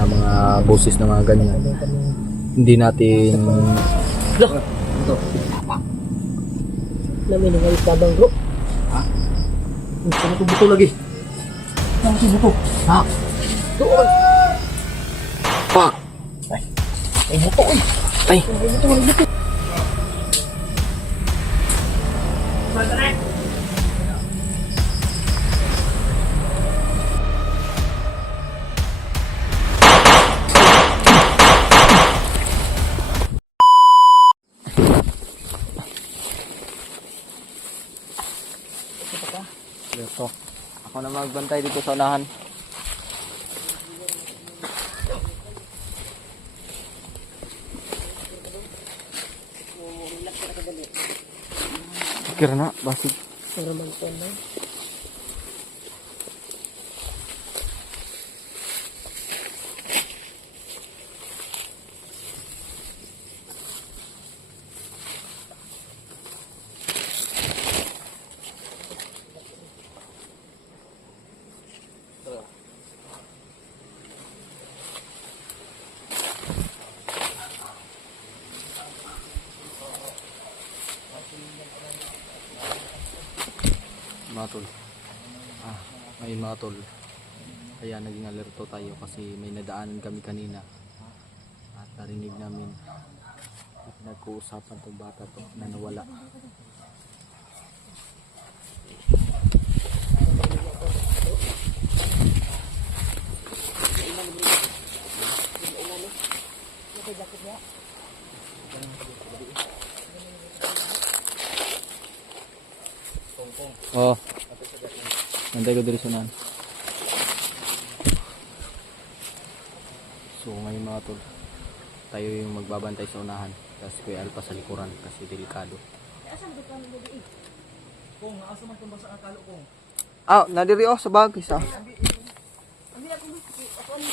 na mga boses na mga ganyan. Hindi natin Ito. Namin nga isabang bro. Ano ito buto lagi? Ano ito buto? Ha? Doon. pak. Ay buto eh. Ay, ito. Ako na magbantay dito sa unahan. Kira na, basig. Para man ko na. Mga tol. May mga tol. Kaya naging alerto tayo kasi may nadaanan kami kanina. At narinig namin nagkuusapan tong bata to na nawala. Oh. Nantay ko diri sunan. So ngayon mga tol, tayo yung magbabantay sa unahan. Tapos Kuya Alpa sa likuran kasi delikado. Kung asa man tong basa ang kalo kong. Ah, nadiri oh sa bag isa. Hindi ako ako ni.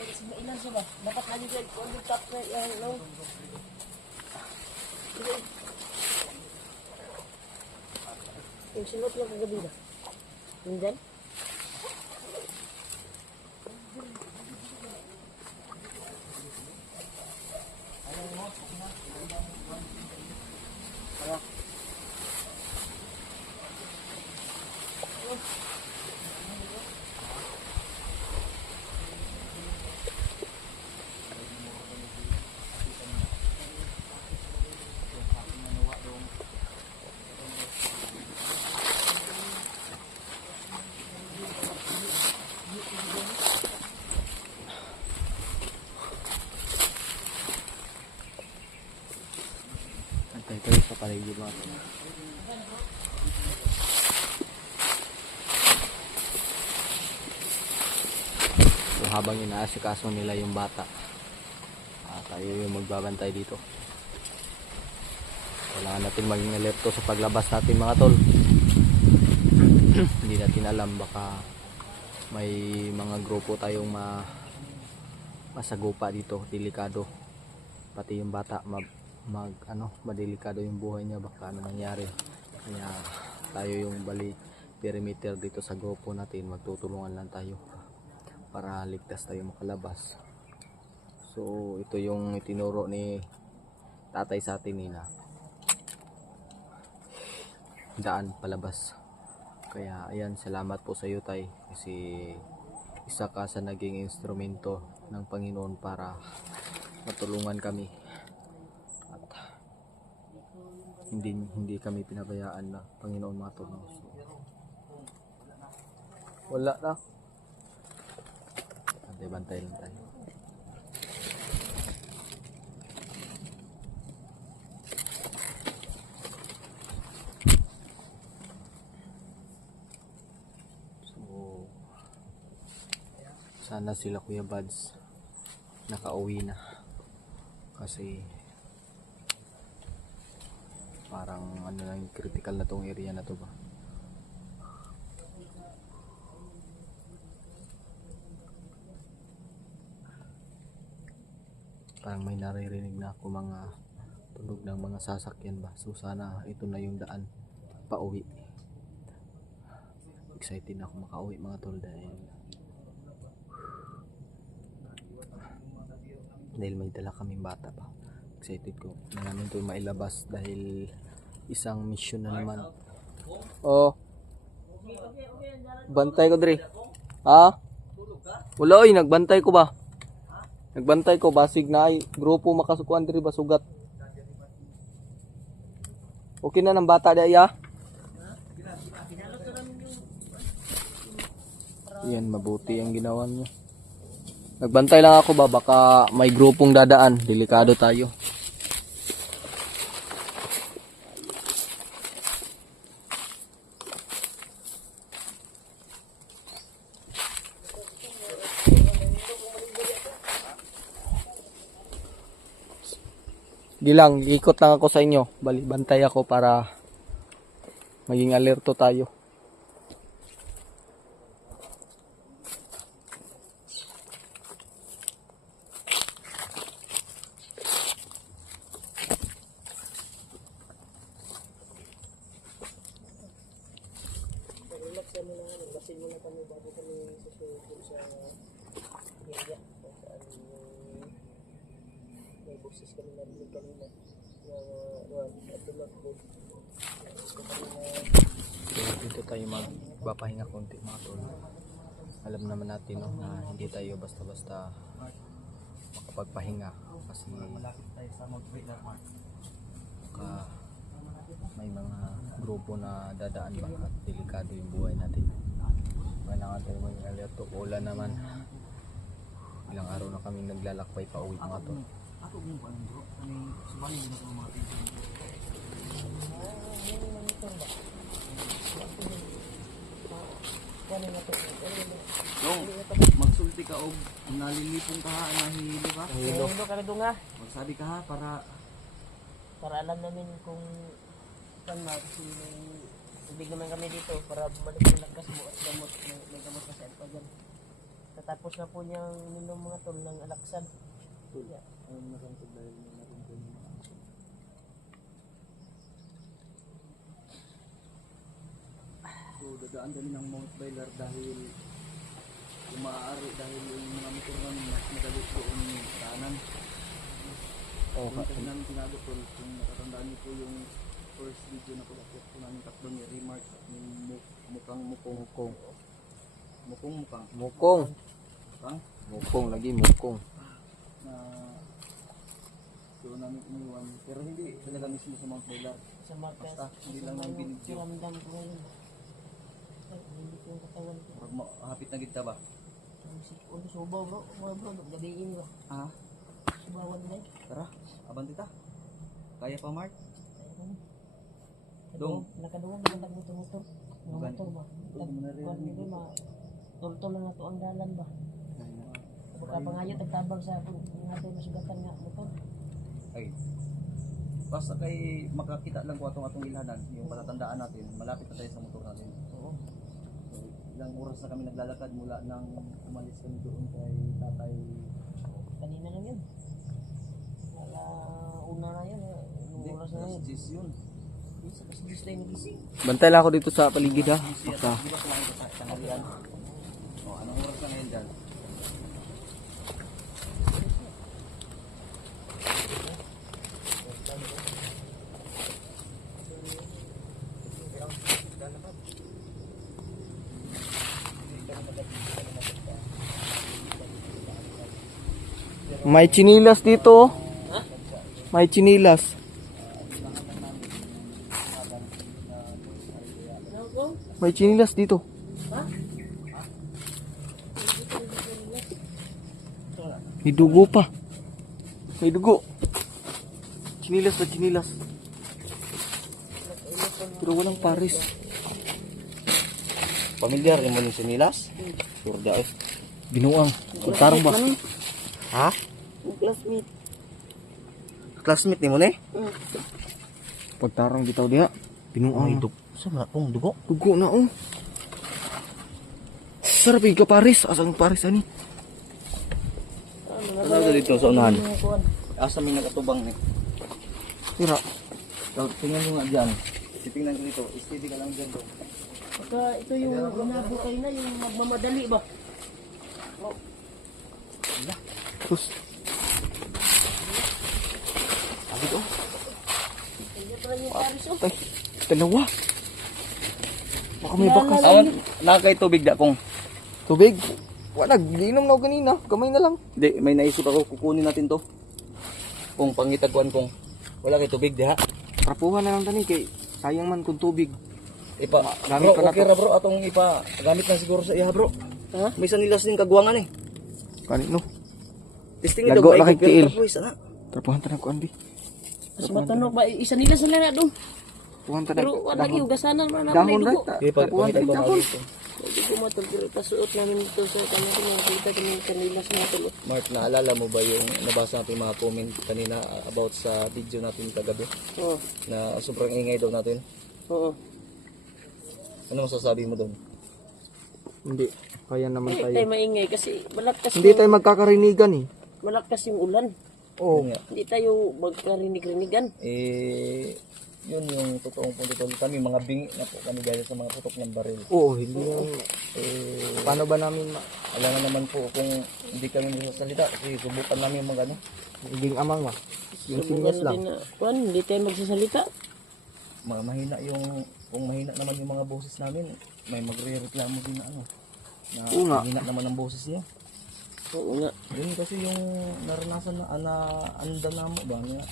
Eh sa ilan siya ba? Dapat lagi ko ang top yung low. Yung sinot lang kagabi ba? Nandyan? Antay tayo sa paligid mga tol. So habang inaasikaso nila yung bata, tayo yung magbabantay dito. Kailangan natin maging alerto sa paglabas natin mga tol. Hindi natin alam, baka may mga grupo tayong masagupa dito, delikado. Pati yung bata madelikado yung buhay niya, baka ano nangyari. Kaya tayo yung perimeter dito sa grupo natin, magtutulungan lang tayo para ligtas tayo makalabas. So ito yung itinuro ni tatay sa atin nina, daan palabas. Kaya ayan, salamat po sa iyo tay, kasi isa ka sa naging instrumento ng Panginoon para matulungan kami at hindi kami pinabayaan na Panginoon matulong. So, wala na, bantay lang tayo. Sana sila Kuya Buds nakauwi na, kasi parang ano lang, critical na tong area na to ba. Parang may naririnig na ako mga tunog ng mga sasakyan ba. So sana ito na yung daan pauwi. Excited na ako makauwi mga tol, dahil dahil may dala kaming bata pa. Excited ko na namin ito mailabas dahil isang mission na naman. Oh, bantay ko dre. Ha? Wala oy, nagbantay ko ba? Nagbantay ko basig na ay grupo makasukuan diri ba sugat. Okay na ng bata di ya? Yan, mabuti ang ginawa niya. Nagbantay lang ako ba, baka may grupong dadaan. Delikado tayo. Gilang, ikot lang ako sa inyo. Bantay ako para maging alerto tayo. Relax kami na ano, kasi muna kami bago kami susunod sa area. May boses kami narinig kanina. At lumagpod. So, dito tayo magpapahinga konti mga tol. Alam naman natin no, na hindi tayo basta-basta makapagpahinga kasi may mga grupo na dadaan ba at delikado yung buhay natin. Kailangan tayo maging alerto. Ulan naman. Ilang araw na kami naglalakbay pa uwi mga tol. Ako mo ba bro? Ano sumali mo na sa mga pinsan? Dong, magsulti ka og nalilipong ka ha, nahihilo ka. Hilo kami doon nga. Magsabi ka ha para Alam namin kung saan kasi tubig naman kami dito para bumalik yung lakas mo at gamot. May gamot kasi pa dyan. Tatapos na po niyang minom mga tol ng alaksan. Yeah. So, dadaan kami ng Mount Bailar dahil kung maaari dahil yung mga motor namin mas madali doon yung kanan. Oh, Yung kasi namin tinago po, kung natatandaan niyo po yung first video na pag-upload po namin tatlo ni Remark at yung mukhang mukong. mukong. Mukong. Mukong. Mukang Mukong lagi, mukong. na doon namin iniwan. Pero hindi talaga mismo sa Mount Bailar. Sa Marquez. Basta, hindi lang namin binidyo. Ramdam ko ngayon. Ay, hindi ko yung katawan ko. Hapit na kita ba? Ulo subaw bro. Mga bro, gabiin ba? Ah, Subawan na eh. tara, abang tita. Kaya pa Mark? Dong. Dong. Nakaduwang naman nagmotor-motor. Mga Gan- motor ba? Dong, manarinig Kuwan mo. mo ba? Tultol na nga to ang dalan ba? Baka pangayo tagtabang sa kung natin masugatan nga motor. Ay. Basta kay makakita lang ko atong ilanan, yung palatandaan natin, malapit na tayo sa motor natin. Oo. So, ilang oras na kami naglalakad mula nang umalis kami doon kay tatay. Kanina lang yun. Wala una na yun. Hindi, Anong oras na yun? 10 yun. Sa kasdis na yung nagising. Bantay lang ako dito sa paligid ha. Baka Di ba kumain ka sa tanghalian? O, anong oras na ngayon dyan? may chinilas dito. May chinilas. May chinilas dito. May dugo pa. May dugo. Chinilas pa chinilas. Pero walang paris. Pamilyar mo yung sinilas? Surda eh. Binuang. Pagtarong ba? Ha? Classmate. Classmate ni mo ne? Pagtarong bitaw diha. Binuang. Sa mga pong dugo? Dugo na oh. Sarap yung kaparis. Asang paris ani? Ano na dito sa unahan? Asa may nakatubang ni? Tira. Tingnan mo nga dyan. Titingnan ko dito. Steady ka lang dyan bro. Baka ito yung inabukay na yung magmamadali ba? Sus. Aris, oh. Tay, dalawa. Baka may bakas. Awan, nakakay tubig da kung. Tubig? Wala, giinom na ako kanina. Kamay na lang. Di, may naisip ako, kukunin natin to. Kung pangitagkuan kung wala kay tubig di ha. Trapuhan na lang tani kay sayang man kung tubig. Ipa, Gamit bro, pa na okay to. ra bro, atong ipa, gamit na siguro sa iya bro. Ha? May sanilas din kagwangan eh. Kanino? Testing Lago ito, na kay tiil. sana. Trapuhan ta na ko anbi. Mas matanok ba? Isa nila sila na doon. Trapuhan ta na. Pero wala lagi hugasanan man naman Dahon na right. dugo. Trapuhan ta na dahon. Hindi ko matulog. Pasuot namin dito sa kanya ko nakita kami kanila sa mga tulog. Mark, naalala mo ba yung nabasa natin mga comment kanina about sa video natin kagabi Oo. na sobrang ingay daw natin? Oo. Ano masasabi mo doon? Hindi. Kaya naman Hindi tayo. tayo maingay kasi malakas Hindi tayo magkakarinigan eh. malakas yung ulan. Oo. Yun nga. Hindi tayo magkarinig-rinigan. Yun yung totoong punto tol. Kami mga bingi na po kami dahil sa mga putok ng baril. Oo, hindi yan. Paano ba namin Alam na naman po kung hindi kami magsasalita kasi subukan namin mag ano. magiging amang ma? Yung Subukan sinyas lang. natin na, Juan, hindi tayo magsasalita. Mahina yung, kung mahina naman yung mga boses namin, may magre-reklamo din na ano. Na Oo nga. mahina naman ang boses niya. Oo nga. Yun kasi yung naranasan na anda na mo ba niya.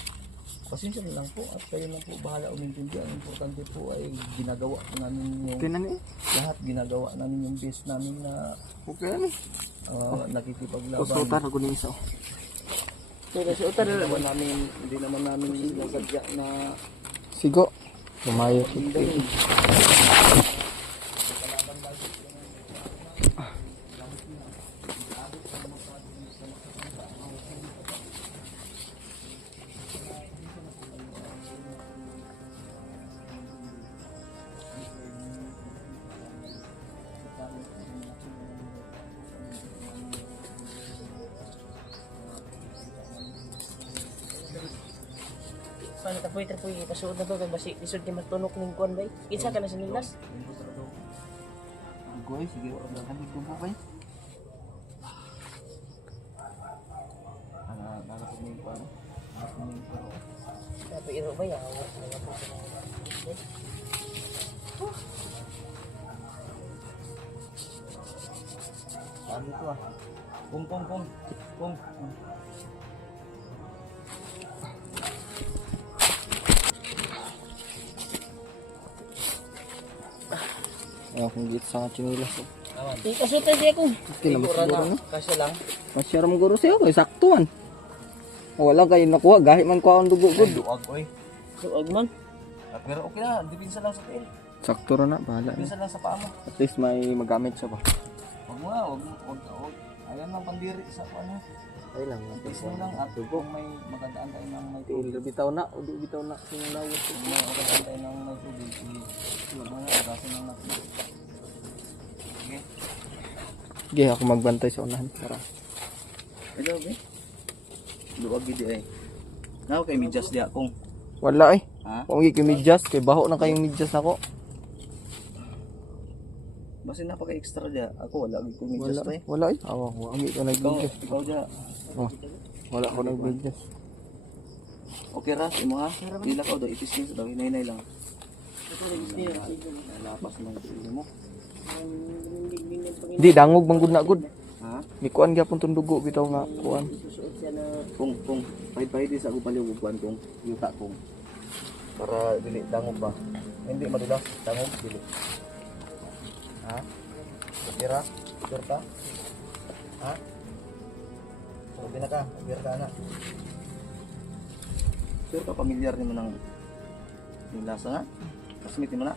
Pasensya na lang po at kayo lang po bahala umintindi. Ang importante po ay ginagawa po namin yung Tinan eh. lahat, ginagawa namin yung best namin na Okay na eh. nakikipaglaban. Kusutan ako ng isa. Kaya kasi utar Hindi naman namin sinasadya na Sigo. Lumayo. hindahin. paano tapoy-tapoy pasuot na to kay basi isod kay matunok ning kuan bay. Kinsa ka na sa nilas? Goy, sige. Nagkamit ko po kayo. Tapi iro ba ya? Ano ito ah? Kung. Ayaw kong git sa chinilas. Awan. Di kasutan siya ko. Okay naman siguro no. Kasi lang. Masyara mo guro siya. Kaya saktuan. Wala kayo nakuha. Gahit man ko ang dugo good. Duwag oy. Suag man. Pero okay na, dipinsa lang sa tail. Sakto rin na. Bahala na. Dipinsa lang sa paa mo. At least may magamit siya ba. Huwag mo nga, huwag. Ayan lang pandiri sa ano. Ay lang. Tis mo lang at kung may magandaan tayo ng may tubig. Tiil bitaw na. O di bitaw na. Sinulawat. Kung may magandaan tayo ng may tubig, huwag mo nga, agasin ng natin. Okay? Sige, ako magbantay sa unahan. Para. Ito, okay? Duwag gidi ay. Now kay medyas di akong. Wala eh. Ha? Kung hindi midyas. Kay baho na kayong midyas na ko. Basta napaka-extra dia. Ako wala gid ko medyas Wala pa eh. Wala eh. Awa ko. Ang ito nag-midyas. Ikaw dia. Oh. Wala ko nag-midyas. Okay ra, imo ha. Dila ka daw itis niyo daw hinay lang. Lapas ng dili mo. Di, dangog bang good na good. Ha? May kuan gyapon tong dugo bitaw nga kuan. Susuot siya na Kung pahit-pahit sa ako paliw kuan kung yuta kung para dili dangog ba. Hindi madulas, dangog dili. Ha? Kira, sure ka? Ha? Sabi na ka, agir ka na. Sure ka, pamilyar ni mo ng lasa nga? Kasmit mo na?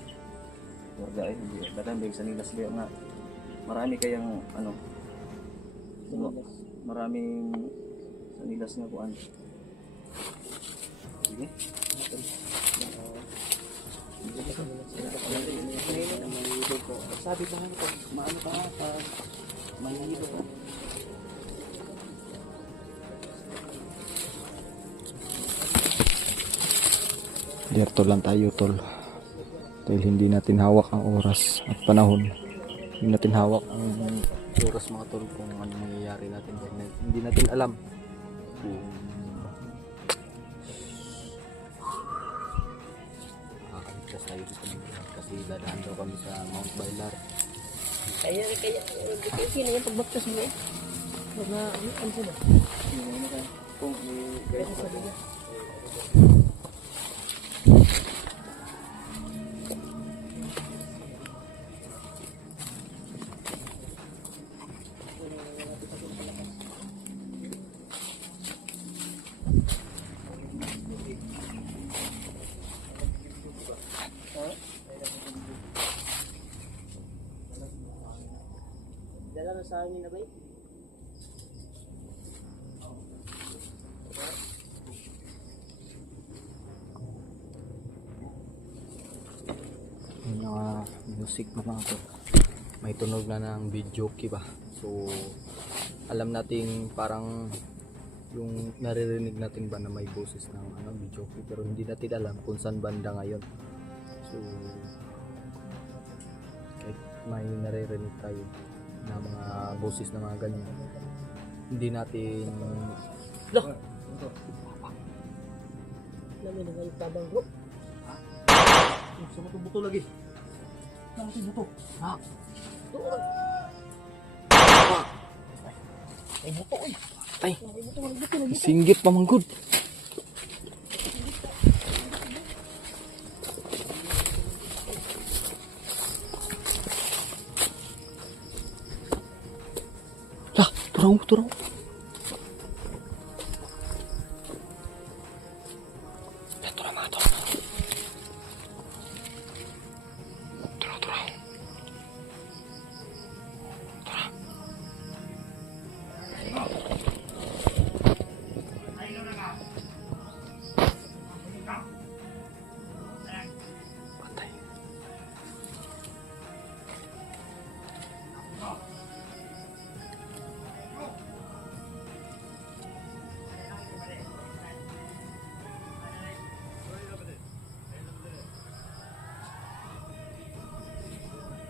Warga ay, hindi. Dadang big sa nilas ba nga. Marami kayang, ano, maraming sa nilas nga kuan. Sige. Sabi pa nga pag maano ka pag mahihilo ka. Dito lang tayo tol. Dahil hindi natin hawak ang oras at panahon. Hindi natin hawak ang oras mga tol kung ano mangyayari natin. Dahil hindi natin alam. magpodcast tayo dito kasi dadaan daw kami sa Mount Bailar. Kaya, sino yung pagbaktas mo eh? Mga, ano sila? Kung Pero sabi niya. Dala na sa amin na ba eh? Yung mga music na mga to, may tunog na ng video ba, so alam nating parang yung naririnig natin ba na may boses ng video pero hindi natin alam kung saan banda ngayon. So kahit may naririnig tayo na mga boses na mga ganyan, hindi natin Loh! Namin na ngayon tabang bro. sama to buto lagi. Sama to buto. Doon! Ay buto eh! ay Ay buto. singgit pa manggod. Lah, turang. Patay.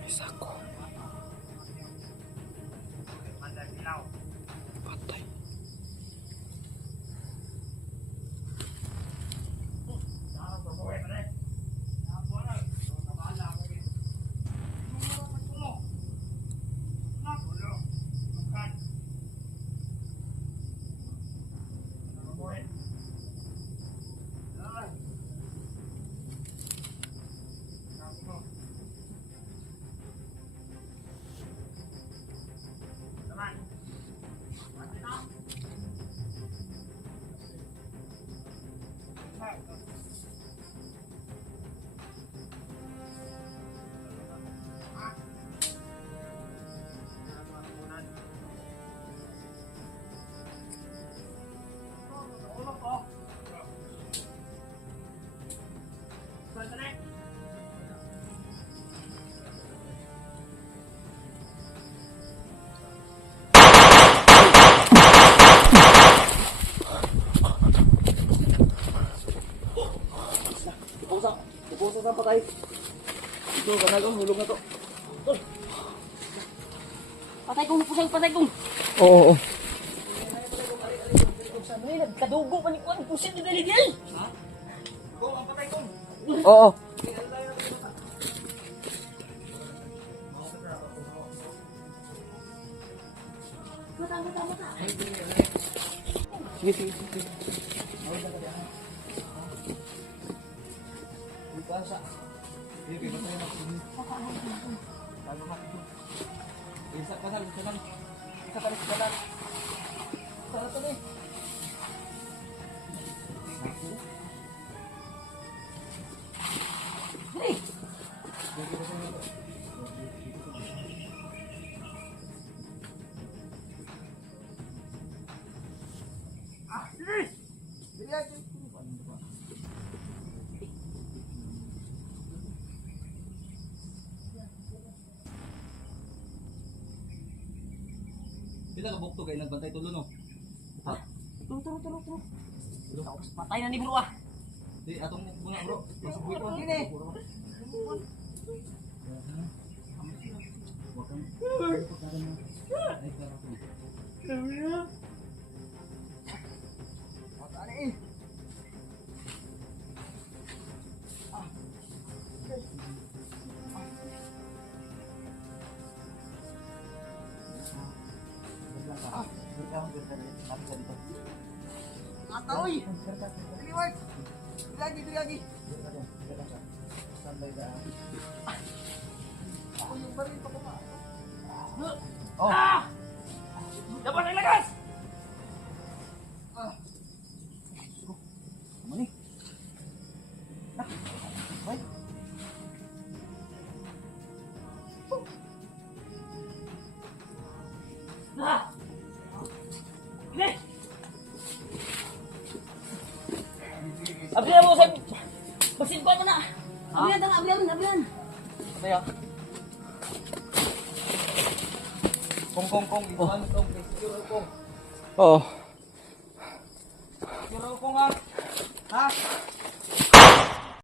Isa ko. Patay. Puso sa patay. Ito kanagong hulog na to. Patay kong pusang patay kong! Oo. Sabi nila, kadugo pa ni Kuan, pusin ni Dalidel! Oo. Mata. Sige. Puasa. Ini kita tanya nak ini. Kalau mati tu. Bisa pasal. Kita tarik jalan. Sana tu ni. Kita ka bukto kay nagbantay tulo no. Ha? Turo. Patay na ni bro ah! Di atong muna bro. Masuk buit mo gini. Ata, uy! Reward! Lagi, lagi! Ako yung baril pa kumain. Oh! Dapat ang lakas! Mani. Ay. Ini! Abrihan mo sa... Masinpan mo na! Abrihan! Ano yan? Kong. Iwan kong. Siguro kong. Oo. Siguro kong ha. Ha?